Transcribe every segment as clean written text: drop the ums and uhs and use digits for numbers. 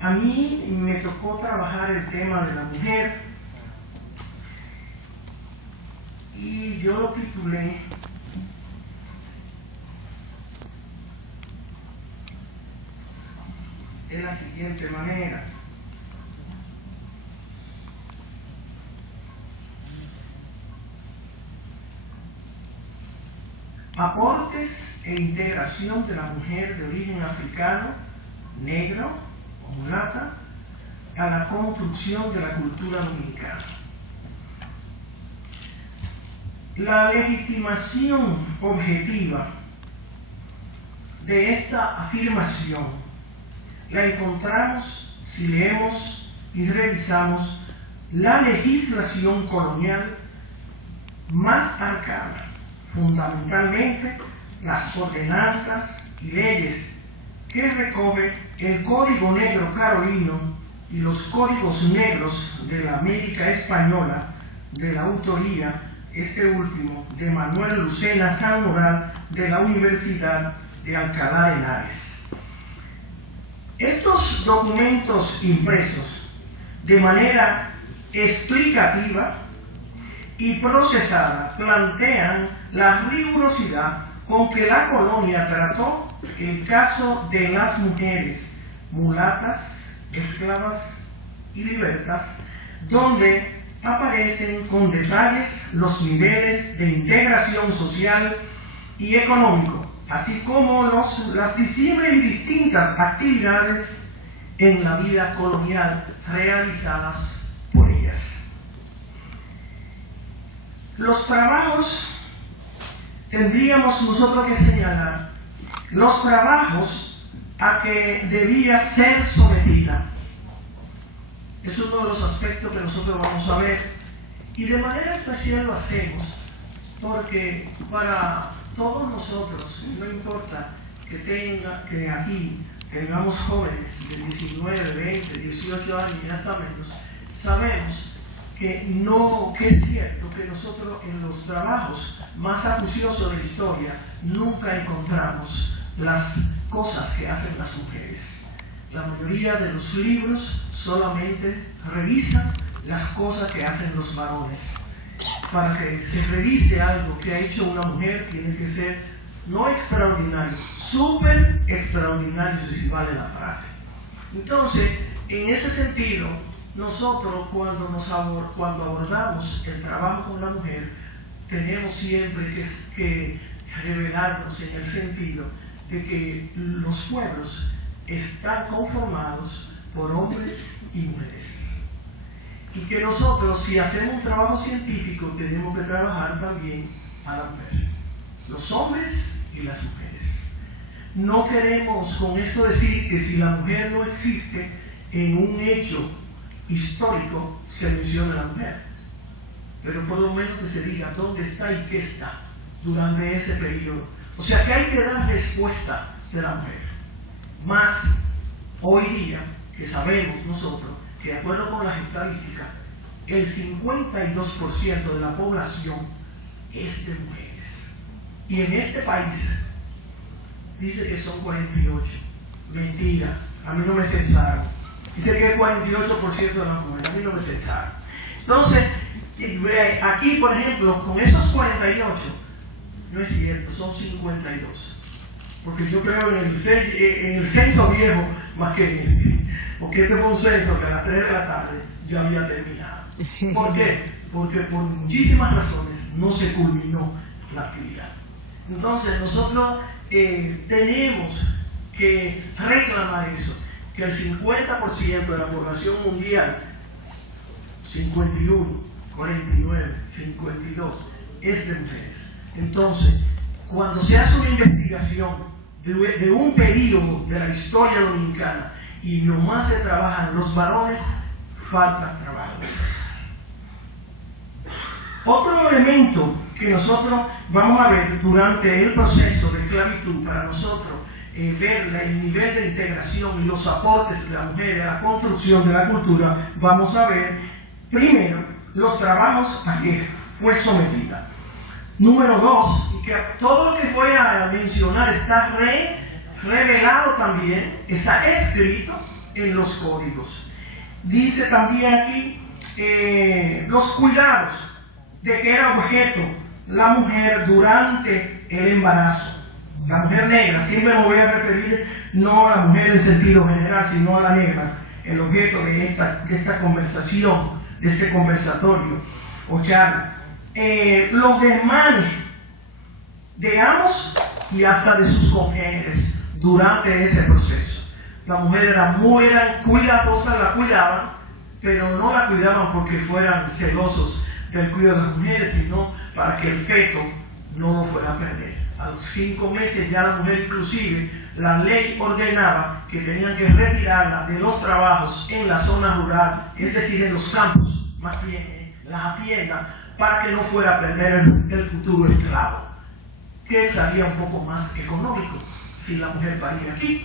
A mí me tocó trabajar el tema de la mujer y yo lo titulé de la siguiente manera: aportes e integración de la mujer de origen africano, negro o mulata a la construcción de la cultura dominicana. La legitimación objetiva de esta afirmación la encontramos si leemos y revisamos la legislación colonial más arcana, fundamentalmente las ordenanzas y leyes que recoge el Código Negro Carolino y los Códigos Negros de la América Española, de la autoría, este último, de Manuel Lucena Sanmoral, de la Universidad de Alcalá de Henares. Estos documentos impresos de manera explicativa y procesada plantean la rigurosidad con que la colonia trató el caso de las mujeres mulatas, esclavas y libertas, donde aparecen con detalles los niveles de integración social y económico, así como las visibles y distintas actividades en la vida colonial realizadas por ellas. Los trabajos, tendríamos nosotros que señalar los trabajos a que debía ser sometida. Es uno de los aspectos que nosotros vamos a ver, y de manera especial lo hacemos porque para todos nosotros, no importa que aquí tengamos jóvenes de 19, 20, 18 años y hasta menos, sabemos que es cierto que nosotros en los trabajos más acuciosos de la historia nunca encontramos las cosas que hacen las mujeres. La mayoría de los libros solamente revisan las cosas que hacen los varones. Para que se revise algo que ha hecho una mujer, tiene que ser no extraordinario, súper extraordinario, si vale la frase. Entonces, en ese sentido, nosotros cuando abordamos el trabajo con la mujer, tenemos siempre que revelarnos en el sentido de que los pueblos están conformados por hombres y mujeres. Y que nosotros, si hacemos un trabajo científico, tenemos que trabajar también a la mujer, los hombres y las mujeres. No queremos con esto decir que si la mujer no existe en un hecho histórico, se menciona a la mujer, pero por lo menos que se diga dónde está y qué está durante ese periodo. O sea que hay que dar respuesta de la mujer. Más hoy día que sabemos nosotros que de acuerdo con las estadísticas, el 52% de la población es de mujeres. Y en este país dice que son 48. Mentira, a mí no me censaron. Dice que es 48% de las mujeres, a mí no me censaron. Entonces, aquí por ejemplo, con esos 48, no es cierto, son 52. Porque yo creo en el censo viejo más que en este. Porque este fue un censo que a las 3 de la tarde ya había terminado. ¿Por qué? Porque por muchísimas razones no se culminó la actividad. Entonces nosotros tenemos que reclamar eso, que el 50% de la población mundial, 51, 49, 52, es de mujeres. Entonces, cuando se hace una investigación de un periodo de la historia dominicana y nomás se trabajan los varones, falta trabajo. Otro elemento que nosotros vamos a ver durante el proceso de esclavitud, para nosotros ver el nivel de integración y los aportes de la mujer a la construcción de la cultura, vamos a ver primero los trabajos a que fue sometida. Número 2, y que todo lo que voy a mencionar está revelado también, está escrito en los códigos. Dice también aquí los cuidados de que era objeto la mujer durante el embarazo. La mujer negra, siempre me voy a referir no a la mujer en sentido general, sino a la negra, el objeto de esta conversación, de este conversatorio o charla. Los desmanes de ambos y hasta de sus congéneres durante ese proceso. La mujer era cuidadosa, la cuidaban, pero no la cuidaban porque fueran celosos del cuidado de las mujeres, sino para que el feto no lo fuera a perder. A los 5 meses ya la mujer, inclusive, la ley ordenaba que tenían que retirarla de los trabajos en la zona rural, es decir, en los campos, más bien en las haciendas, para que no fuera a perder el futuro esclavo, que salía un poco más económico si la mujer paría aquí.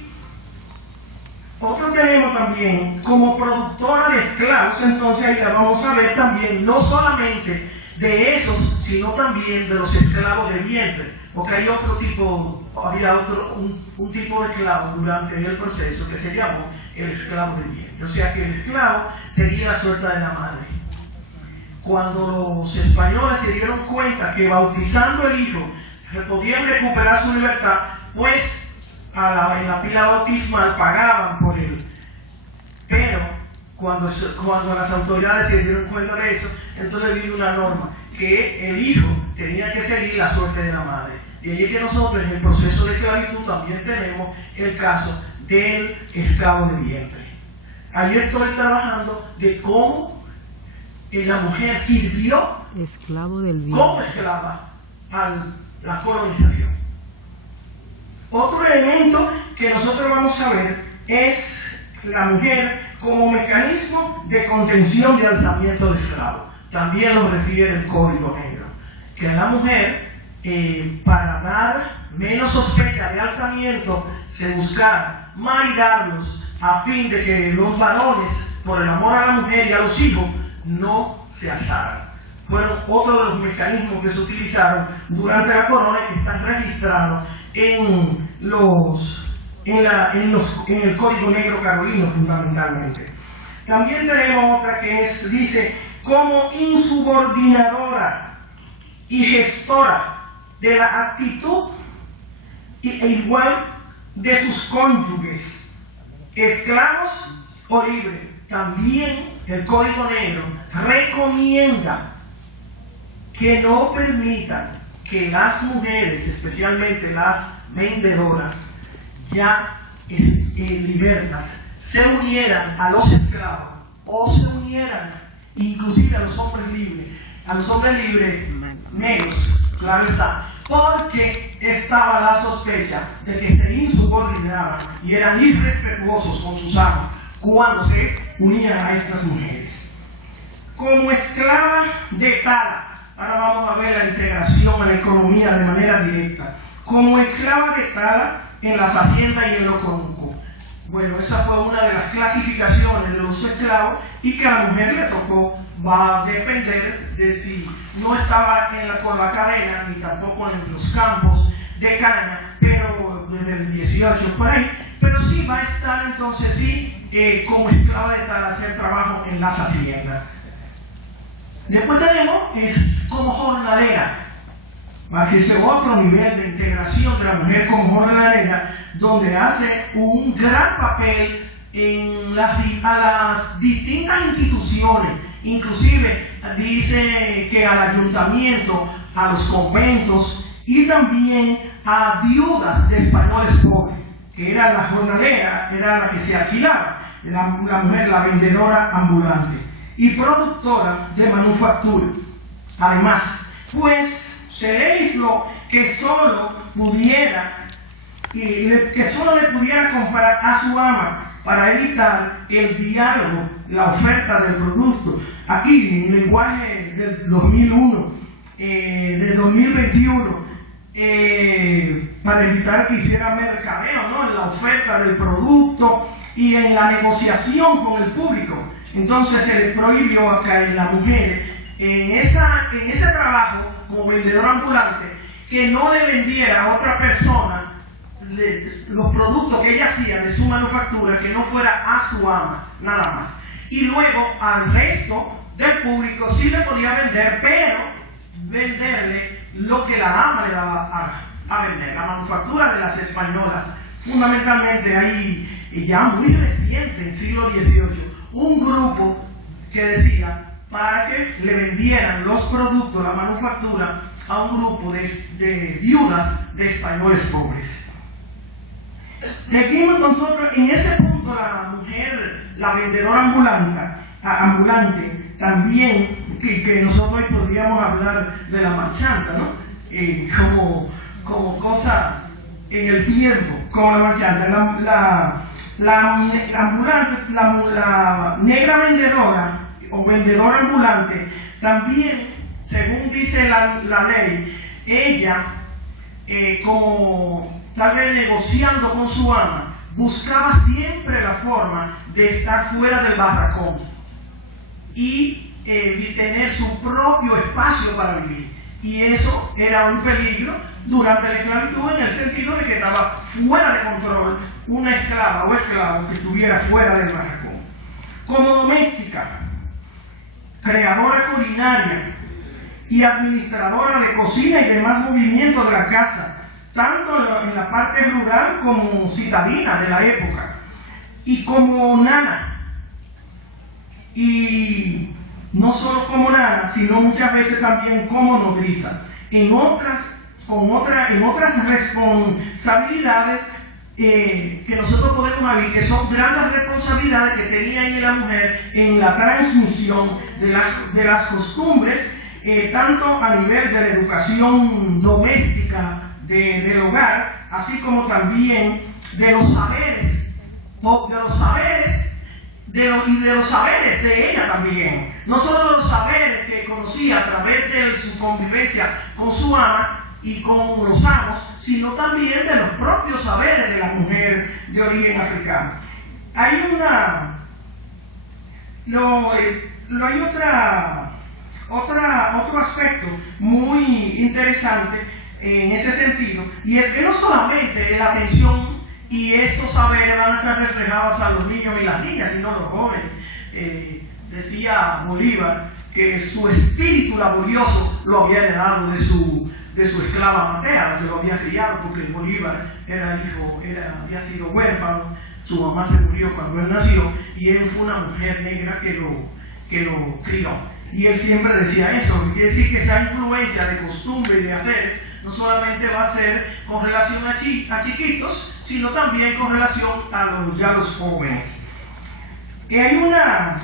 Otro tenemos también como productora de esclavos, entonces ahí la vamos a ver también, no solamente de esos, sino también de los esclavos de vientre, porque hay otro tipo, había un tipo de esclavo durante el proceso que se llamó el esclavo de vientre. O sea que el esclavo seguía la suerte de la madre. Cuando los españoles se dieron cuenta que bautizando el hijo podían recuperar su libertad, pues en la pila bautismal pagaban por él. Pero cuando las autoridades se dieron cuenta de eso, entonces vino una norma que el hijo tenía que seguir la suerte de la madre. Y allí que nosotros en el proceso de esclavitud también tenemos el caso del esclavo de vientre. Allí estoy trabajando de cómo la mujer sirvió esclavo del vientre como esclava a la colonización. Otro elemento que nosotros vamos a ver es la mujer como mecanismo de contención de alzamiento de esclavos. También lo refiere el Código Negro, que la mujer, para dar menos sospecha de alzamiento, se buscara maridarlos a fin de que los varones, por el amor a la mujer y a los hijos, no se alzaran. Fueron otro de los mecanismos que se utilizaron durante la corona y que están registrados en el Código Negro carolino fundamentalmente. También tenemos otra que dice, como insubordinadora y gestora de la actitud e igual de sus cónyuges, esclavos o libres. También el Código Negro recomienda que no permitan que las mujeres, especialmente las vendedoras ya libertas, se unieran a los esclavos o se unieran inclusive a los hombres libres negros, claro está, porque estaba la sospecha de que se insubordinaban y eran irrespetuosos con sus amos cuando se unían a estas mujeres. Como esclava de tala, ahora vamos a ver la integración a la economía de manera directa. Como esclava de tala en las haciendas y en los conucos. Bueno, esa fue una de las clasificaciones de los esclavos y que a la mujer le tocó, va a depender de si no estaba con la cadena ni tampoco en los campos de caña, pero desde el 18 por ahí, pero sí va a estar entonces como esclava de tal hacer trabajo en las haciendas. Después tenemos como jornalera. Ese es otro nivel de integración de la mujer como jornalera, donde hace un gran papel a las distintas instituciones, inclusive dice que al ayuntamiento, a los conventos y también a viudas de españoles pobres, que era la jornalera, era la que se alquilaba, la mujer, la vendedora ambulante y productora de manufactura. Además, pues se le hizo que solo le pudiera comprar a su ama para evitar el diálogo, la oferta del producto. Aquí, en lenguaje del 2001, del 2021, para evitar que hiciera mercadeo, ¿no?, en la oferta del producto y en la negociación con el público. Entonces se le prohibió acá en la mujer, en ese trabajo como vendedor ambulante, que no le vendiera a otra persona los productos que ella hacía de su manufactura, que no fuera a su ama, nada más. Y luego al resto del público sí le podía vender, pero venderle lo que la ama le daba a vender. La manufactura de las españolas, fundamentalmente ahí, ya muy reciente, en siglo XVIII, un grupo que decía para que le vendieran los productos, la manufactura, a un grupo de viudas de españoles pobres. Seguimos nosotros en ese punto. La mujer, la vendedora ambulante, también, que nosotros hoy podríamos hablar de la marchanta, ¿no? Como cosa en el tiempo, como la marchanta. La ambulante, la negra vendedora o vendedora ambulante, también, según dice la ley, ella, como tal vez negociando con su ama, buscaba siempre la forma de estar fuera del barracón y tener su propio espacio para vivir. Y eso era un peligro durante la esclavitud, en el sentido de que estaba fuera de control una esclava o esclavo que estuviera fuera del barracón. Como doméstica, creadora culinaria y administradora de cocina y demás movimientos de la casa, tanto en la parte rural como citadina de la época, y como nana. Y no solo como nana, sino muchas veces también como nodriza, en otras responsabilidades que nosotros podemos ver, que son grandes responsabilidades que tenía ella la mujer en la transmisión de las costumbres, tanto a nivel de la educación doméstica del hogar, así como también de los saberes, y de los saberes de ella también. No solo de los saberes que conocía a través de su convivencia con su ama y con los amos, sino también de los propios saberes de la mujer de origen africano. Hay otro aspecto muy interesante en ese sentido, y es que no solamente la atención y esos saberes van a estar reflejados a los niños y las niñas, sino a los jóvenes. Decía Bolívar que su espíritu laborioso lo había heredado de su esclava Matea, que lo había criado, porque Bolívar había sido huérfano, su mamá se murió cuando él nació, y él fue una mujer negra que lo crió. Y él siempre decía eso, que quiere decir que esa influencia de costumbre y de haceres no solamente va a ser con relación a chiquitos, sino también con relación a los jóvenes. Y hay una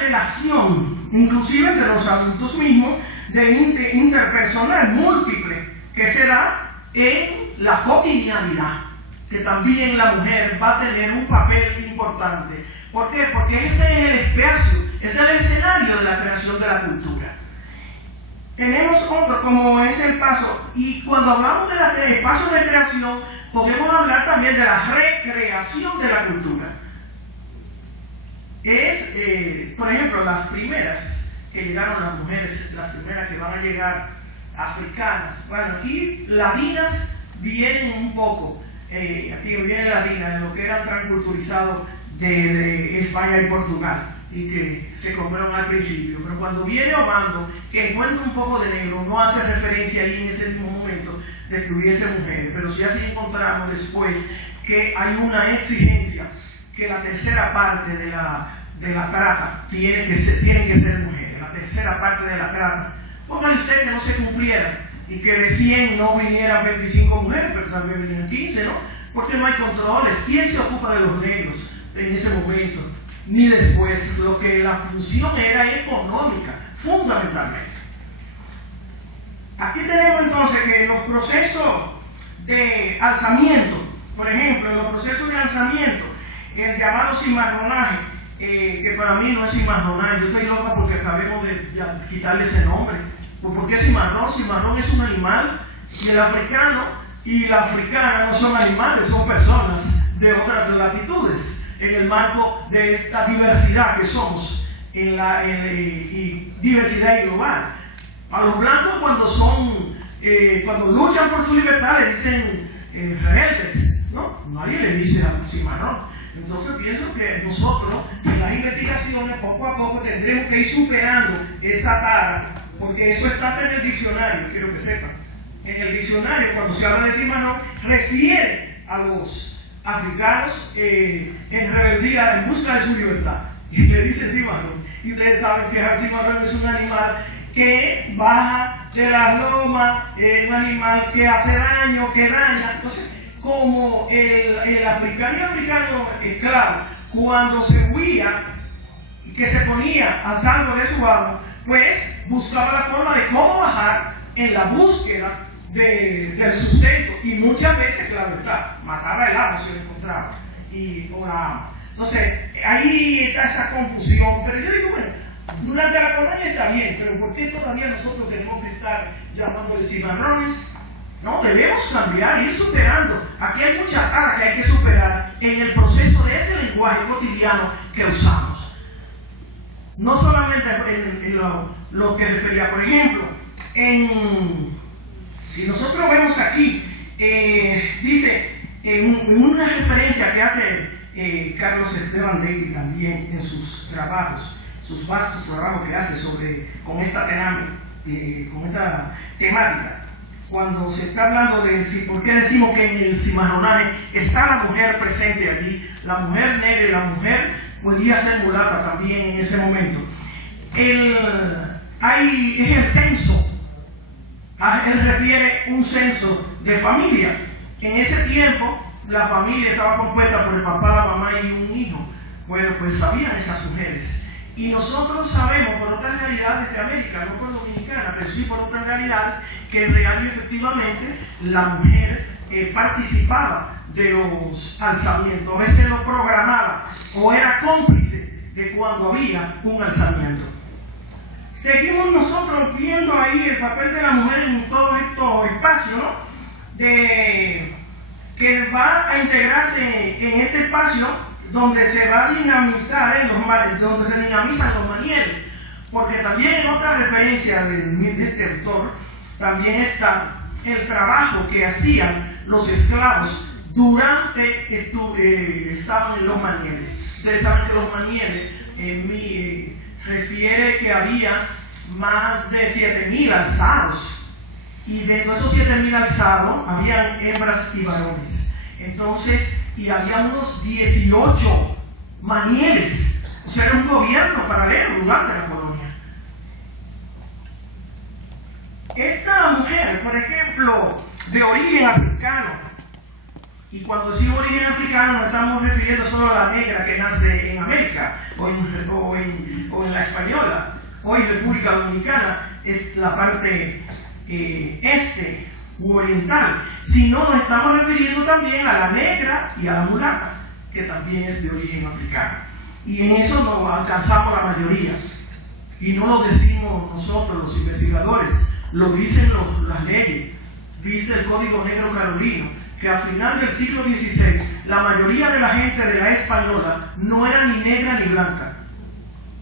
relación, inclusive entre los adultos mismos, de interpersonal múltiple, que se da en la cotidianidad, que también la mujer va a tener un papel importante. ¿Por qué? Porque ese es el espacio, ese es el escenario de la creación de la cultura. Tenemos otro, como es el paso, y cuando hablamos de espacios de creación, podemos hablar también de la recreación de la cultura. Por ejemplo, las primeras que llegaron las mujeres, las primeras que van a llegar africanas. Bueno, aquí ladinas vienen un poco, aquí vienen ladinas, de lo que eran transculturizados de España y Portugal, y que se comieron al principio. Pero cuando viene Obando, que encuentra un poco de negro, no hace referencia ahí en ese mismo momento de que hubiese mujeres, pero sí así encontramos después que hay una exigencia que la tercera parte de la trata tienen que ser mujeres. La tercera parte de la trata, póngale usted que no se cumpliera y que de 100 no vinieran 25 mujeres, pero tal vez vinieran 15, ¿no? Porque no hay controles. ¿Quién se ocupa de los negros en ese momento? Ni después. Lo que la función era económica, fundamentalmente. Aquí tenemos entonces que los procesos de alzamiento, por ejemplo, en los procesos de alzamiento, el llamado cimarronaje, que para mí no es cimarronaje, yo estoy loca porque acabemos de quitarle ese nombre. ¿Por qué cimarrón? Cimarrón es un animal, y el africano y la africana no son animales, son personas de otras latitudes, en el marco de esta diversidad que somos, y diversidad global. A los blancos, cuando son cuando luchan por su libertad le dicen rebeldes, ¿no? Nadie le dice a un cimarrón. Entonces pienso que nosotros en las investigaciones poco a poco tendremos que ir superando esa tara, porque eso está en el diccionario, quiero que sepan. En el diccionario, cuando se habla de cimarrón, refiere a los africanos en rebeldía, en busca de su libertad. Y le dice cimarrón. Y ustedes saben que el cimarrón es un animal que baja de la loma, un animal que hace daño, que daña. Entonces, como el africano esclavo, cuando se huía, que se ponía a salvo de su amo, pues buscaba la forma de cómo bajar en la búsqueda del sustento, y muchas veces, claro está, mataba el amo si lo encontraba, o la ama. Entonces, ahí está esa confusión, pero yo digo, bueno, durante la colonia está bien, pero ¿por qué todavía nosotros tenemos que estar llamándole cimarrones? No, debemos cambiar, ir superando. Aquí hay mucha tara que hay que superar en el proceso de ese lenguaje cotidiano que usamos. No solamente en lo que refería, por ejemplo, si nosotros vemos aquí, dice, en una referencia que hace Carlos Esteban David también en sus trabajos, sus vastos trabajos que hace con esta temática, cuando se está hablando de por qué decimos que en el cimarronaje está la mujer presente allí, la mujer negra y la mujer podía ser mulata también en ese momento. Es el censo. Él refiere un censo de familia. En ese tiempo la familia estaba compuesta por el papá, la mamá y un hijo. Bueno, pues sabían esas mujeres. Y nosotros sabemos por otras realidades de América, no por Dominicana, pero sí por otras realidades, que real y efectivamente la mujer participaba de los alzamientos, a veces lo programaba o era cómplice de cuando había un alzamiento. Seguimos nosotros viendo ahí el papel de la mujer en todos estos espacios, ¿no? Que va a integrarse en este espacio donde se va a dinamizar, donde se dinamizan los manieres, porque también en otra referencia de este autor, también está el trabajo que hacían los esclavos durante estaban en los manieres. Ustedes saben que los manieres refiere que había más de 7,000 alzados, y dentro de esos 7,000 alzados habían hembras y varones. Entonces, y había unos 18 manieres, o sea, era un gobierno paralelo durante la colonia. Esta mujer, por ejemplo, de origen africano, y cuando decimos origen africano no estamos refiriendo solo a la negra que nace en América o en la española. Hoy República Dominicana es la parte este u oriental, sino nos estamos refiriendo también a la negra y a la mulata, que también es de origen africano. Y en eso nos alcanzamos la mayoría. Y no lo decimos nosotros los investigadores, lo dicen las leyes. Dice el Código Negro Carolino que al final del siglo XVI la mayoría de la gente de la española no era ni negra ni blanca.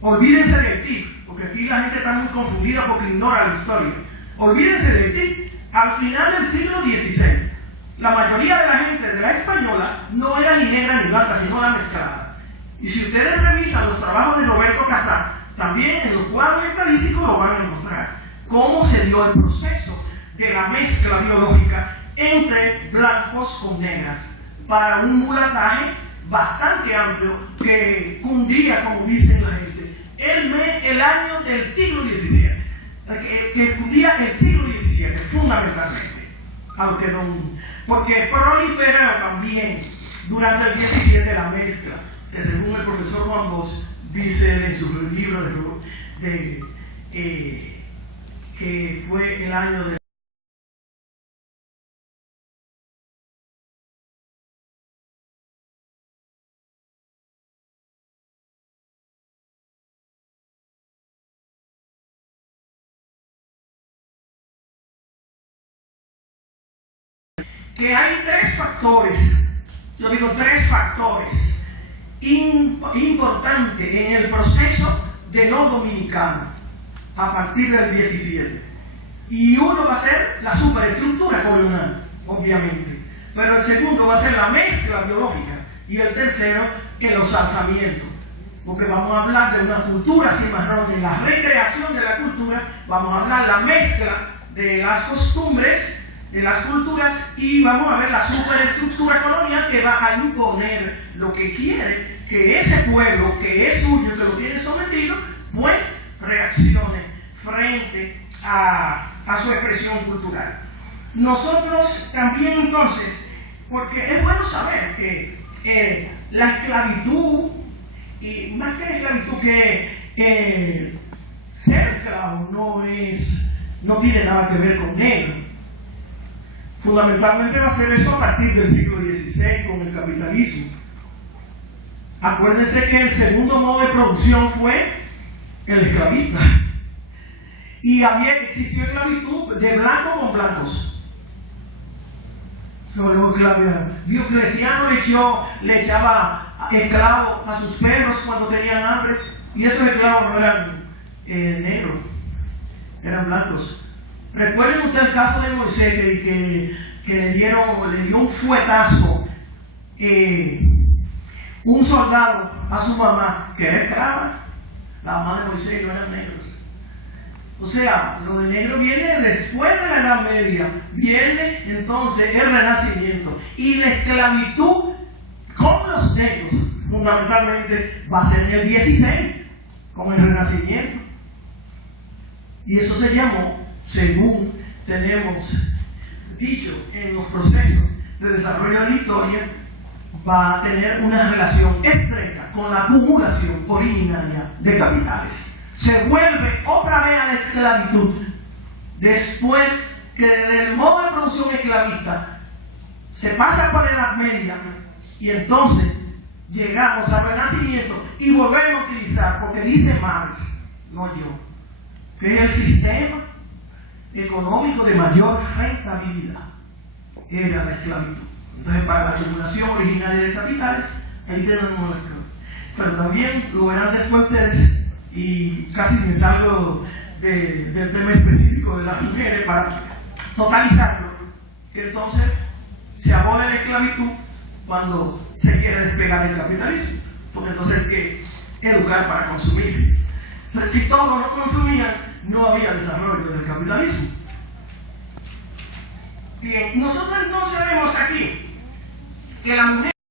Olvídense de Haití, porque aquí la gente está muy confundida porque ignora la historia. Olvídense de Haití. Al final del siglo XVI la mayoría de la gente de la española no era ni negra ni blanca, sino la mezclada. Y si ustedes revisan los trabajos de Roberto Casar, también en los cuadros estadísticos lo van a encontrar, cómo se dio el proceso de la mezcla biológica entre blancos con negras para un mulataje bastante amplio que cundía, como dicen la gente, el año del siglo XVII, que cundía el siglo XVII fundamentalmente, porque proliferó también durante el XVII la mezcla, que según el profesor Juan Bosch dice en su libro que fue el año de que hay tres factores importantes en el proceso de no dominicano a partir del 17. Y uno va a ser la superestructura colonial, obviamente. Pero el segundo va a ser la mezcla biológica. Y el tercero, el osalzamiento. Porque vamos a hablar de una cultura cimarrón, de la recreación de la cultura, vamos a hablar de la mezcla de las costumbres, de las culturas, y vamos a ver la superestructura colonial que va a imponer lo que quiere que ese pueblo que es suyo, que lo tiene sometido, pues reaccione frente a su expresión cultural. Nosotros también entonces, porque es bueno saber que la esclavitud, y más que esclavitud, que ser esclavo no tiene nada que ver con negro. Fundamentalmente va a ser eso a partir del siglo XVI con el capitalismo. Acuérdense que el segundo modo de producción fue el esclavista. Y existió esclavitud de blanco con blancos. Diocleciano le echaba esclavos a sus perros cuando tenían hambre, y esos esclavos no eran negros, eran blancos. Recuerden ustedes el caso de Moisés, que le dio un fuetazo un soldado a su mamá, que era esclava. La mamá de Moisés no eran negros. O sea, lo de negro viene después de la Edad Media, viene entonces el Renacimiento. Y la esclavitud con los negros, fundamentalmente, va a ser en el 16, con el Renacimiento. Y eso se llamó, según tenemos dicho en los procesos de desarrollo de la historia, va a tener una relación estrecha con la acumulación originaria de capitales. Se vuelve otra vez a la esclavitud después que del modo de producción esclavista se pasa por la Edad Media, y entonces llegamos al Renacimiento y volvemos a utilizar, porque dice Marx, no yo, que es el sistema económico de mayor rentabilidad, era la esclavitud. Entonces, para la acumulación originaria de capitales, ahí tenemos la esclavitud. Pero también lo verán después ustedes, y casi me salgo del tema específico de las mujeres para totalizarlo, que entonces se abole la esclavitud cuando se quiere despegar el capitalismo, porque entonces hay que educar para consumir. O sea, si todos no consumían, no había desarrollo del capitalismo. Bien, nosotros entonces vemos aquí que la mujer